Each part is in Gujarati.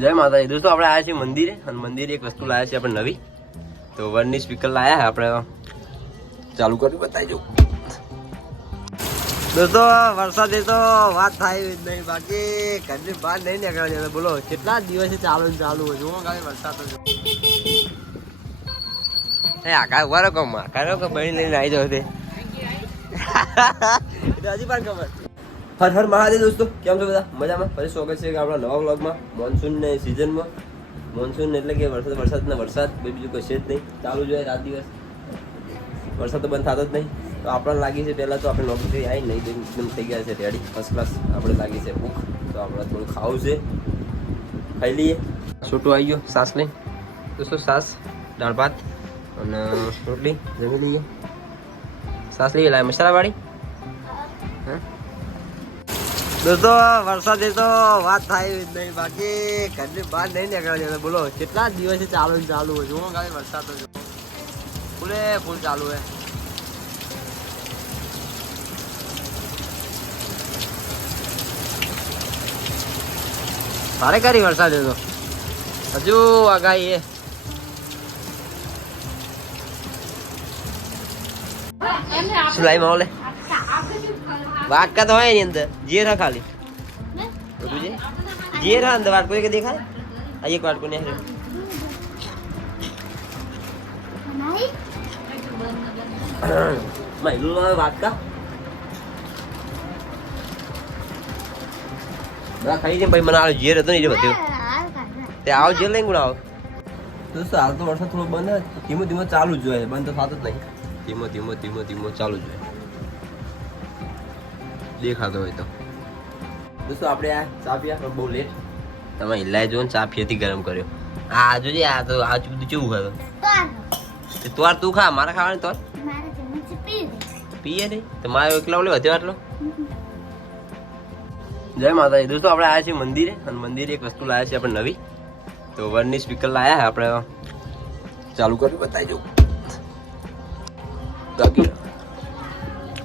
જય માતાજી દોસ્તો, આપણે આવ્યા છીએ મંદિરે અને મંદિરે એક વસ્તુ લાવ્યા છીએ આપણે નવી. તો વનની સ્પીકર લાવ્યા આપણે ચાલુ કરી બતાવીજો દોસ્તો. વરસાદ તો વાત થાય જ નહીં, બાકી ઘરની બહાર નહીં નીકળવા જતા. બોલો કેટલા દિવસે ચાલુ હોય જુઓ કાલે વરસાદ તો આખા ઉભા રહો કમ આખા કે બની લઈને આવી જાવ તે હજી પણ ખબર. હર હર મહાદેવ દોસ્તો, કેમ છો બધા? મજામાં? ફરી સ્વાગત છે આપણા નવા વ્લોગમાં. મોન્સૂન ને સિઝનમાં, મોન્સૂન એટલે કે વરસાદ બીજું કશે જ નહીં, ચાલુ જ હોય રાત દિવસ. વરસાદ તો બંધ થતો જ નહીં. તો આપણને લાગી છે પહેલાં તો આપણે નોકરી આવી નહીં એકદમ થઈ ગયા છે રેડી ફર્સ્ટ ક્લાસ. આપણે લાગી છે ભૂખ, તો આપણે થોડું ખાવું છે, ખાઈ લઈએ. છોટું આવી ગયો સાસ લઈને દોસ્તો, સાસ દાળ ભાત અને રોટલી જમી લઈએ. સાસ લઈએ લાવે મસાલાવાળી. હા દોસ્તો, વરસાદ તો વાત થાય જ નહીં, બાકી ઘરની બહાર નહીં નીકળવા જતા. બોલો કેટલા દિવસે ચાલુ હોય જુઓ કાલે વરસાદ તો ફૂલ ચાલુ હોય. સારે કરી વરસાદ તો હજુ આગાહી એ શું લાઈ માહોલે વાટકા તો હોય એની અંદર જે રહા ખાલી બધું છે જે રહા અંદર વાટકો કે દેખાય. આ એક વાટકો ને મહિલું વાટકા ખાઈ છે ભાઈ. મને આ ઝેર હતો ને એ બધું તે આવો ઝેર લઈને ગુણ આવો દોસ્તો. હાલ તો વરસાદ થોડો બંધ ધીમો ધીમો ચાલુ જ જોઈએ, બંધ તો થતો જ નહીં. ધીમો ચાલુ જ હોય દેખાતો હોય તો. દોસ્તો આપણે આ ચા પીયા બહુ લેટ. તમે હિલાઈ જો ને ચા ફેરથી ગરમ કર્યો. આ જોજે આ તો આ બધું કેવું ખાતો તોર તું ખા, મારે ખાવાની તોર પીએ નહીં તો મારે એકલા ઓલે વધ્યો આટલો. જય માતાજી દોસ્તો, આપણે આવ્યા છીએ મંદિરે અને મંદિરે એક વસ્તુ લાવ્યા છીએ આપણે નવી. તો વનની સ્પીકર લાવ્યા આપણે ચાલુ કરી બતાવીજો. બાકી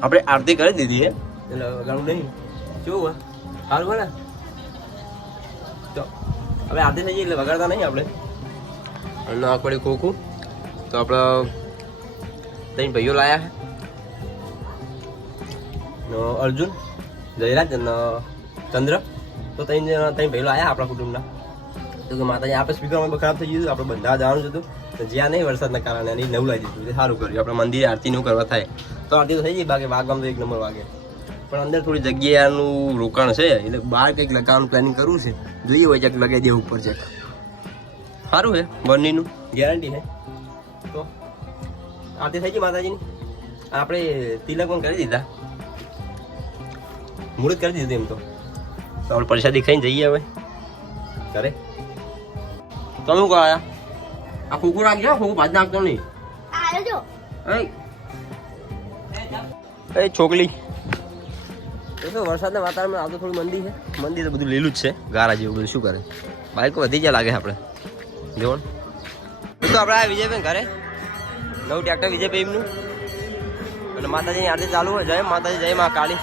આપણે આરતી કરી દીધી છે એટલે વગાડવું નહીં. કેવું સારું હોય ને? તો હવે આરતી થઈ ગઈ એટલે વગાડતા નહીં આપણે. અને આપણે ખોખું તો આપણે ત્રણ ભાઈઓ લાવ્યા છે, અર્જુન, જયરાજ અને ચંદ્ર. તો ત્રણ ભાઈઓ આવ્યા આપણા કુટુંબના. તો કે માતાજી આપણે સ્પીકરમાં ખરાબ થઈ ગયું, આપણે બધા જવાનું જ હતું. તો જ્યાં નહીં વરસાદના કારણે એની નવું લાવી દીધું, સારું કર્યું. આપણે મંદિરે આરતી નું કરવા થાય તો આરતી તો થઈ જાય. બાકી વાગવામાં તો એક નંબર વાગે, પણ અંદર થોડી જગ્યાનું રોકાણ છે એટલે બહાર કંઈક લગાવવાનું પ્લાનિંગ કરવું છે. જોઈએ હોય ચેક લગાવી દે ઉપર ચેક. સારું છે, બર્નીનું ગેરંટી છે. તો આરતી થઈ ગઈ માતાજીની. આપણે તિલક પણ કરી દીધા, મુહૂર્ત કરી દીધું. એમ તો આપણે પ્રસાદી ખાઈને જઈએ હવે ઘરે. તમે શું કરાયા? આ ખોખું રાખજો, ખોખું ભાજ નાખતો નહીં. એ છોકલી વરસાદના વાતાવરણમાં આવતો થોડું મંદિર છે. મંદિર તો બધું લીલું જ છે, ગારા જેવું બધું. શું કરે બાઈકો વધી જાય લાગે આપણે જોવાનું. તો આપણે આ વિજયભાઈ ઘરે નવું ટ્રેક્ટર વિજયભાઈનું અને માતાજીની આરતી ચાલુ હોય. જય માતાજી, જય મા કાળી.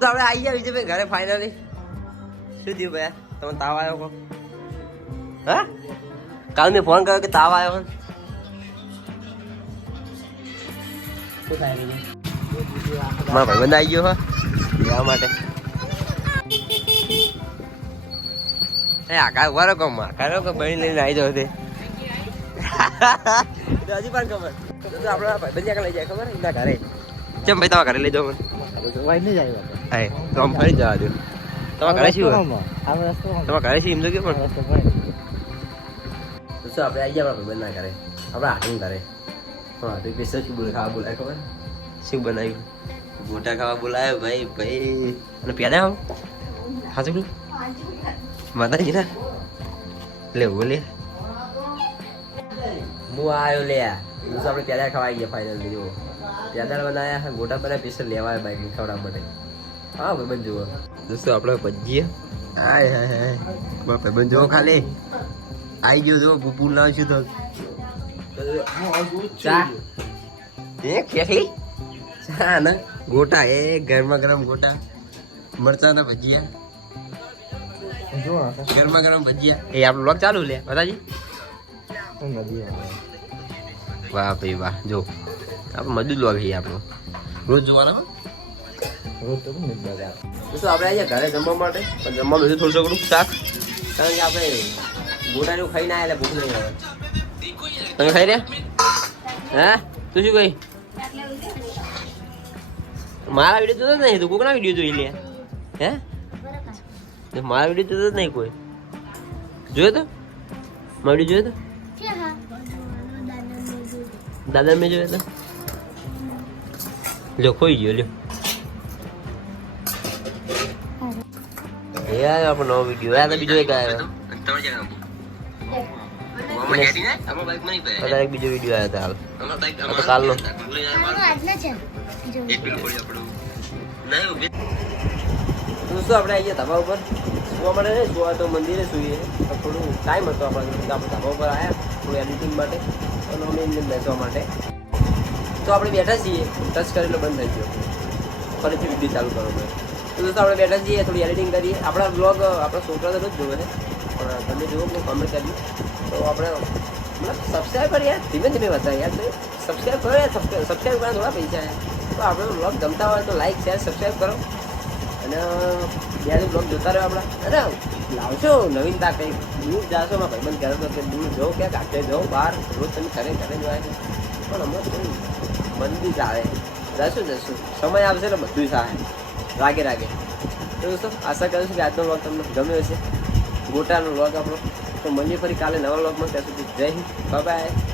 તો આપણે આવી ગયા વિજયભાઈ ઘરે ફાઇનલી. શું થયું ભાઈ? તમે તાવ આવ્યો કહો? હા કાલ મેં ફોન કર્યો કે તાવ આવ્યો. શું થાય બીજું? મારા ભાઈબંધ આવી ગયો લેવા માટે. આખા ઉભા રહો કમ આખા કે બની લઈને આવી જાવ તે હજી પણ ખબર. આપણા ભાઈબંધ ક્યાં લઈ જાય ખબર? એના ઘરે. ચમ ભાઈ તમારા ઘરે લઈ જાઓ મને. હા તો આમ ફરી જવા દો. તમારા ઘરે શું? તમારા ઘરે શું એમ તો કે પણ શું આપણે આવી ગયા આપણા ભાઈબંધ ના ઘરે, આપણા હાથીને ઘરે. હા તો પેસર શું બોલે ખાવા બોલાય ખબર? શું બનાવ્યું? ગોટા ખાવા બોલાયો ભાઈ. અને પ્યાદા આવો હાજુ માતાજી ના લે લે હું આવ્યો લે. આપણે પ્યાદા ખાવા આવી ગયા ફાઇનલી. જુઓ પ્યાદા બનાવ્યા, ગોટા બનાવ્યા, પેસર લેવાય બાઈક ખવડાવવા માટે. હા ભાઈબંધ જુઓ દોસ્તો, આપણે ભજીએ. હાય ભાઈબંધ જુઓ ખાલી આવી ગયો. જુઓ ભૂપૂર લાવશું તો ચા એ ખેખલી ચા ને ગોટા એ ગરમા ગરમ ગોટા, મરચાના ભજીયા જો ગરમા ગરમ ભજીયા એ આપણો વ્લોગ ચાલુ લે બતાજી નદી વાહ ભાઈ વાહ જો આપણો મજૂર વ્લોગ છે આપણો રોજ જોવાના રોજ તો નહીં બજાર દોસ્તો આપણે અહીંયા ઘરે જમવા માટે પણ જમવાનું હજુ થોડું થોડું શાક કારણ કે આપણે ગોટાનું ખાઈને આવ્યા એટલે ભૂખ નહીં આવે તમે ખાઈ રહ્યા હે તું શું કહી મારા વિડીયો જોતો જ નહીં તું કોકના વિડીયો જોઈ લે હે મારા વિડીયો જોતો જ નહીં કોઈ જોયો તો મારો વિડીયો જોયો તો દાદા મેં જોયો તો લ્યો ખોઈ ગયો લ્યો એ આવ્યો આપણો નવો વિડીયો આ તો બીજો એક આવ્યો એક બીજો વિડીયો આવ્યો હતો હાલ તો કાલનો દોસ્તો આપણે આવીએ ધાબા ઉપર સુવા માટે નહીં સુવા તો મંદિરે સુઈએ થોડું ટાઈમ હતો આપણે ધાબા ઉપર આવ્યા થોડું એડિટિંગ માટે અને અમે એમને બેસવા માટે તો આપણે બેઠા છીએ ટચ કરેલો બંધ થઈ ગયો ફરીથી વિડીયો ચાલુ કરવો પડે તો દોસ્તો આપણે બેઠા છીએ થોડી એડિટિંગ કરીએ આપણા બ્લોગ આપણા છોકરા તો રોજ જોવે છે પણ તમે જુઓ કે કમેન્ટ કરી તો આપણે મતલબ સબસ્ક્રાઈબ કરીએ યાર ધીમે ધીમે બતાવીએ યાર તો સબસ્ક્રાઈબ કરો યાર સબસ્ક્રાઈબ કરવા થોડા પૈસા તો આપણે બ્લોગ ગમતા હોય તો લાઈક શેર સબસ્ક્રાઈબ કરો અને બીજા બ્લોગ જોતા રહ્યો આપણા અરે લાવશો નવીનતા કંઈક દૂર જાશો માં ભાઈબંધ કહેતો હતો કે દૂર જાઓ ક્યાંક આટલે જાઓ બહાર રોજ તમે ઘરે ઘરે જ હોય પણ હમણાં થોડું મંદી ચાલે જશું સમય આવશે ને બધું થાય રાગે તો દોસ્તો આશા કરું છું કે આજનો વ્લોગ તમને ગમ્યો હશે ગોટાનો વ્લોગ આપણો તો મળીએ ફરી કાલે નવા વ્લોગમાં ત્યાં સુધી જય હિન્દ બાય બાય